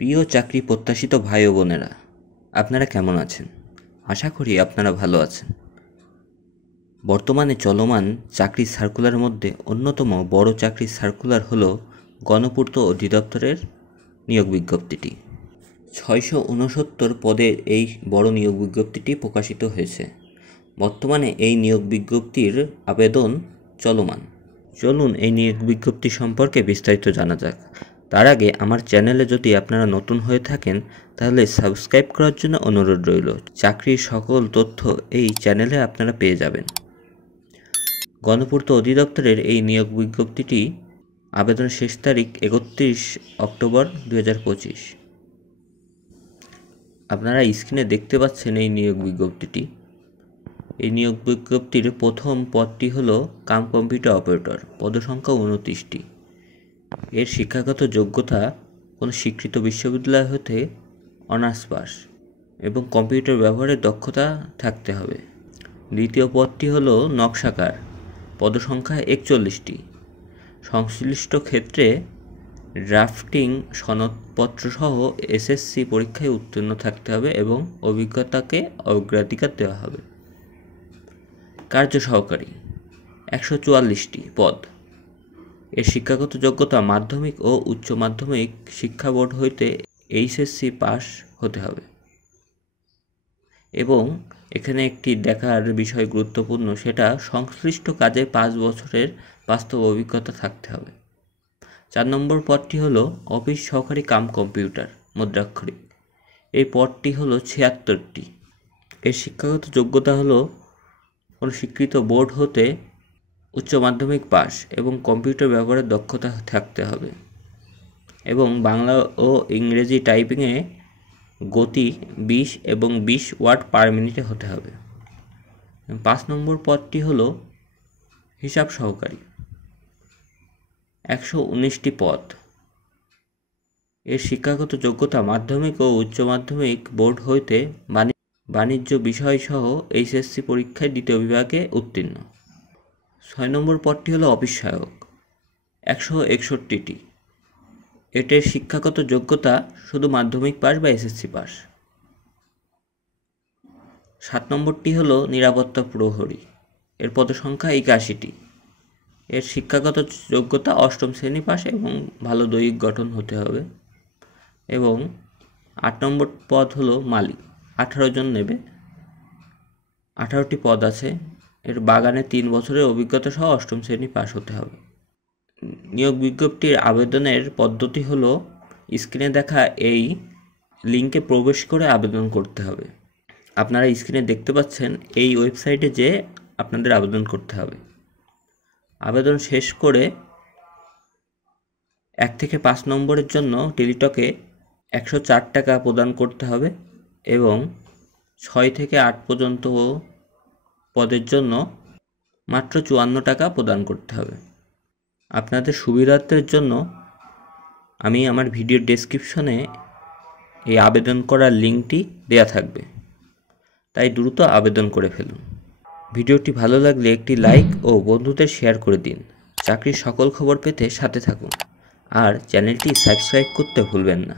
প্রিয় চাকরি প্রত্যাশিত ভাই ও বোনেরা, আপনারা কেমন আছেন? আশা করি আপনারা ভালো আছেন। বর্তমানে চলমান চাকরির সার্কুলারের মধ্যে অন্যতম বড় চাকরির সার্কুলার হল গণপূর্ত অধিদপ্তরের নিয়োগ বিজ্ঞপ্তিটি। 669 পদের এই বড় নিয়োগ বিজ্ঞপ্তিটি প্রকাশিত হয়েছে। বর্তমানে এই নিয়োগ বিজ্ঞপ্তির আবেদন চলমান। চলুন এই নিয়োগ বিজ্ঞপ্তি সম্পর্কে বিস্তারিত জানা যাক। তার আগে আমার চ্যানেলে যদি আপনারা নতুন হয়ে থাকেন তাহলে সাবস্ক্রাইব করার জন্য অনুরোধ রইল। চাকরির সকল তথ্য এই চ্যানেলে আপনারা পেয়ে যাবেন। গণপূর্ত অধিদপ্তরের এই নিয়োগ বিজ্ঞপ্তিটি আবেদনের শেষ তারিখ 31 অক্টোবর 2025। আপনারা স্ক্রিনে দেখতে পাচ্ছেন এই নিয়োগ বিজ্ঞপ্তিটি। এই নিয়োগ বিজ্ঞপ্তির প্রথম পদটি হল কাম কম্পিউটার অপারেটর, পদসংখ্যা 29টি। এর শিক্ষাগত যোগ্যতা কোনো স্বীকৃত বিশ্ববিদ্যালয় হতে অনার্স পাস এবং কম্পিউটার ব্যবহারের দক্ষতা থাকতে হবে। দ্বিতীয় পদটি হল নকশাকার, পদসংখ্যা 41টি। সংশ্লিষ্ট ক্ষেত্রে ড্রাফটিং সনদপত্রসহ এসএসসি পরীক্ষায় উত্তীর্ণ থাকতে হবে এবং অভিজ্ঞতাকে অগ্রাধিকার দেওয়া হবে। কার্য সহকারী 144টি পদ। এর শিক্ষাগত যোগ্যতা মাধ্যমিক ও উচ্চ মাধ্যমিক শিক্ষা বোর্ড হইতে এইচএসসি পাস হতে হবে এবং এখানে একটি দেখার বিষয় গুরুত্বপূর্ণ, সেটা সংশ্লিষ্ট কাজে 5 বছরের বাস্তব অভিজ্ঞতা থাকতে হবে। 4 নম্বর পদটি হলো অফিস সহকারী কাম কম্পিউটার মুদ্রাক্ষরিক। এই পদটি হলো 76টি। এর শিক্ষাগত যোগ্যতা হলো কোনো স্বীকৃত বোর্ড হতে উচ্চ মাধ্যমিক পাস এবং কম্পিউটার ব্যবহারের দক্ষতা থাকতে হবে এবং বাংলা ও ইংরেজি টাইপিংয়ে গতি 20 এবং 20 ওয়ার্ড পার মিনিটে হতে হবে। 5 নম্বর পদটি হলো হিসাব সহকারী, 119টি পদ। এর শিক্ষাগত যোগ্যতা মাধ্যমিক ও উচ্চ মাধ্যমিক বোর্ড হইতে বাণিজ্য বিষয়সহ এইচএসসি পরীক্ষায় দ্বিতীয় বিভাগে উত্তীর্ণ। 6 নম্বর পদটি হলো অফিস সহায়ক, 161টি। এটার শিক্ষাগত যোগ্যতা শুধু মাধ্যমিক পাস বা এসএসসি পাস। 7 নম্বরটি হলো নিরাপত্তা প্রহরী, এর পদসংখ্যা 81টি। এর শিক্ষাগত যোগ্যতা 8ম শ্রেণী পাস এবং ভালো দৈহিক গঠন হতে হবে। এবং 8 নম্বর পদ হলো মালি, 18 জন নেবে, 18টি পদ আছে। এর বাগানে 3 বছরের অভিজ্ঞতা সহ 8ম শ্রেণী পাস হতে হবে। নিয়োগ বিজ্ঞপ্তির আবেদনের পদ্ধতি হলো স্ক্রিনে দেখা এই লিঙ্কে প্রবেশ করে আবেদন করতে হবে। আপনারা স্ক্রিনে দেখতে পাচ্ছেন এই ওয়েবসাইটে যে আপনাদের আবেদন করতে হবে। আবেদন শেষ করে 1 থেকে 5 নম্বরের জন্য টেলিটকে 104 টাকা প্রদান করতে হবে এবং 6 থেকে 8 পর্যন্ত পদের জন্য মাত্র 54 টাকা প্রদান করতে হবে। আপনাদের সুবিধার্থের জন্য আমি আমার ভিডিও ডেসক্রিপশনে এই আবেদন করার লিঙ্কটি দেয়া থাকবে, তাই দ্রুত আবেদন করে ফেলুন। ভিডিওটি ভালো লাগলে একটি লাইক ও বন্ধুদের শেয়ার করে দিন। চাকরির সকল খবর পেতে সাথে থাকুন আর চ্যানেলটি সাবস্ক্রাইব করতে ভুলবেন না।